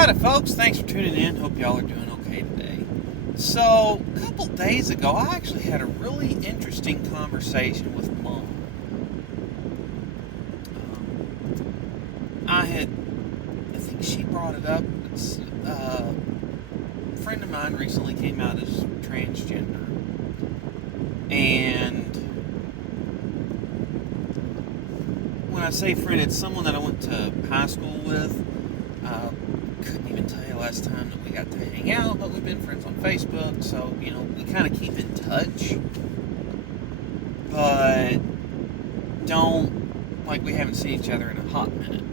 Howdy, folks. Thanks for tuning in. Hope y'all are doing okay today. So, a couple days ago, I actually had a really interesting conversation with Mom. I think she brought it up. A friend of mine recently came out as transgender. And when I say friend, it's someone that I went to high school with. Couldn't even tell you last time that we got to hang out, but we've been friends on Facebook, so, we kind of keep in touch. But we haven't seen each other in a hot minute.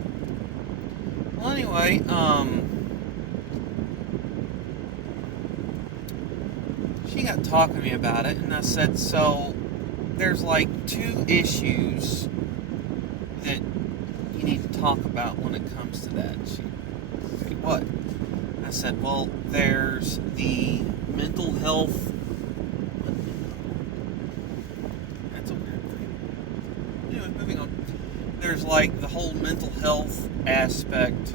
Well, anyway, she got talking to me about it, and I said, so, there's two issues that you need to talk about when it comes to that. She, okay, what? I said, well, there's the mental health. That's a weird thing. Anyway, moving on. There's the whole mental health aspect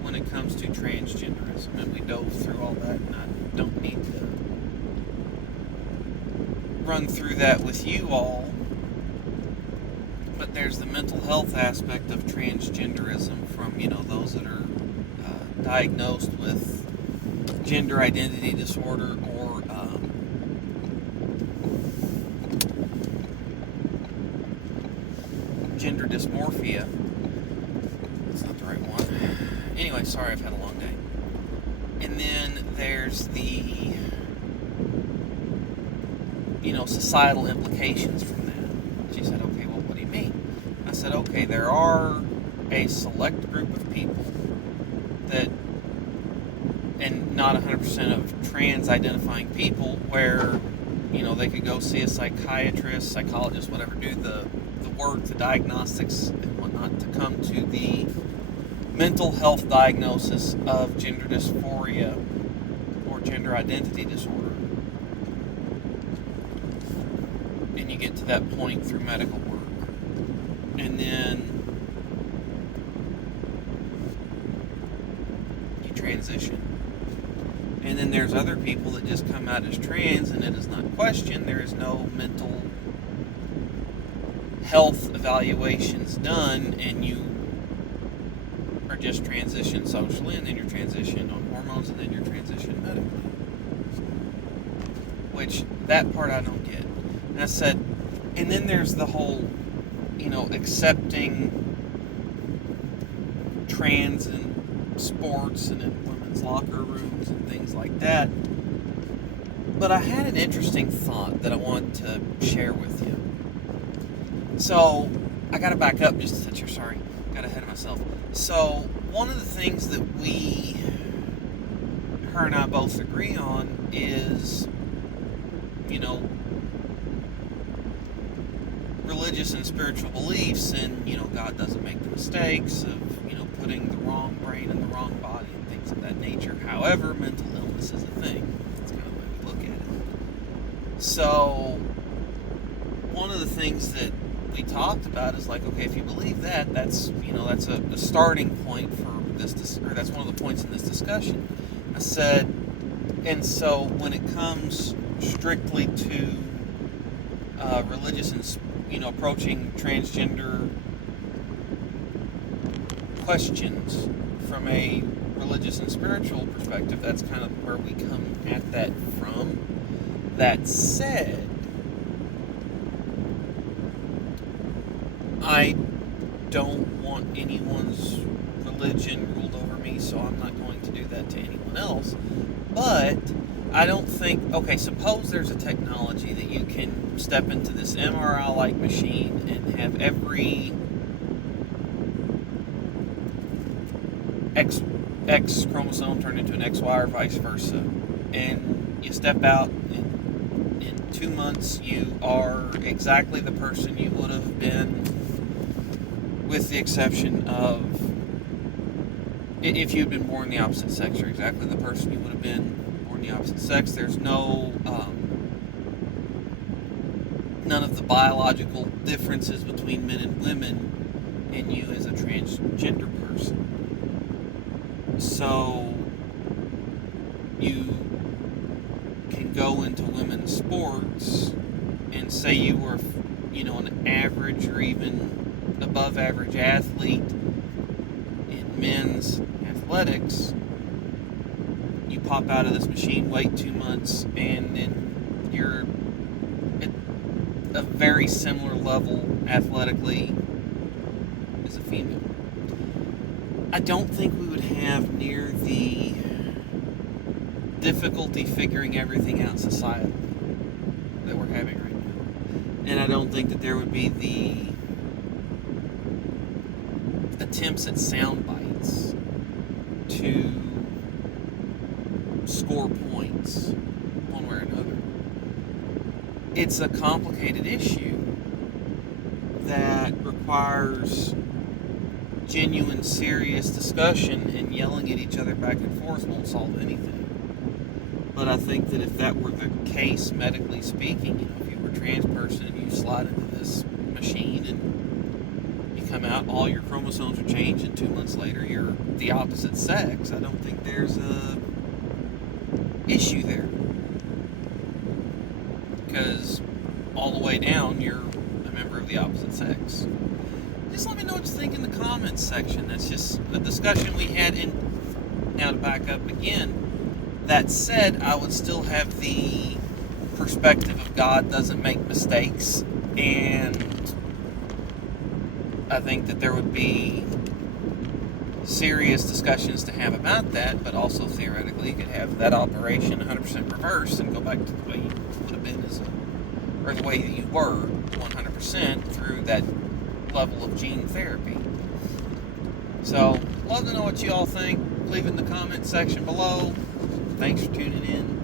when it comes to transgenderism, and we dove through all that, and I don't need to run through that with you all. But there's the mental health aspect of transgenderism from, those that are diagnosed with gender identity disorder or gender dysmorphia. That's not the right one. Anyway, sorry, I've had a long day. And then there's the, societal implications from that. She said, okay, well, what do you mean? I said, okay, there are a select group of people that, and not 100% of trans-identifying people, where, they could go see a psychiatrist, psychologist, whatever, do the work, the diagnostics and whatnot, to come to the mental health diagnosis of gender dysphoria or gender identity disorder. And you get to that point through medical work. And then you transition. And then there's other people that just come out as trans and it is not questioned. There is no mental health evaluations done, and you are just transitioned socially, and then you're transitioned on hormones, and then you're transitioned medically. Which, that part I don't get. And I said, and then there's the whole, accepting trans in sports and in women's locker rooms and things like that. But I had an interesting thought that I wanted to share with you. So, I gotta back up just a touch here, sorry. Got ahead of myself. So, one of the things that her and I both agree on is, religious and spiritual beliefs, and, God doesn't make the mistakes of, putting the wrong brain in the wrong body and things of that nature. However, mental illness is a thing. That's kind of the way we look at it. So, one of the things that we talked about is okay, if you believe that, that's that's a starting point for this, or that's one of the points in this discussion. I said, and so when it comes strictly to religious and approaching transgender questions from a religious and spiritual perspective, that's kind of where we come at that from. That said, I don't want anyone's religion ruled over me, so I'm not going to do that to anyone else. But I don't think, okay, suppose there's a technology that you can step into this MRI-like machine and have every X chromosome turned into an XY or vice versa, and you step out, and in 2 months you are exactly the person you would have been, with the exception of, if you'd been born the opposite sex, you're exactly the person you would have been born the opposite sex. There's no, none of the biological differences between men and women in you as a transgender person. So you can go into women's sports and say you were, an average or even above average athlete in men's athletics. You pop out of this machine, wait 2 months, and then you're at a very similar level athletically as a female. I don't think we would have near the difficulty figuring everything out societally that we're having right now. And I don't think that there would be the attempts at sound bites to score points one way or another. It's a complicated issue that requires genuine, serious discussion, and yelling at each other back and forth won't solve anything. But I think that if that were the case, medically speaking, if you were a trans person and you slide into this machine and you come out, all your chromosomes are changed, and 2 months later you're the opposite sex, I don't think there's a issue there. Because all the way down, you're a member of the opposite sex. Just let me know what you think in the comments section. That's just a discussion we had. Now to back up again, that said, I would still have the perspective of God doesn't make mistakes, and I think that there would be serious discussions to have about that, but also theoretically you could have that operation 100% reversed and go back to the way you would have been or the way that you were 100% through that level of gene therapy. So, love to know what you all think. Leave in the comment section below. Thanks for tuning in.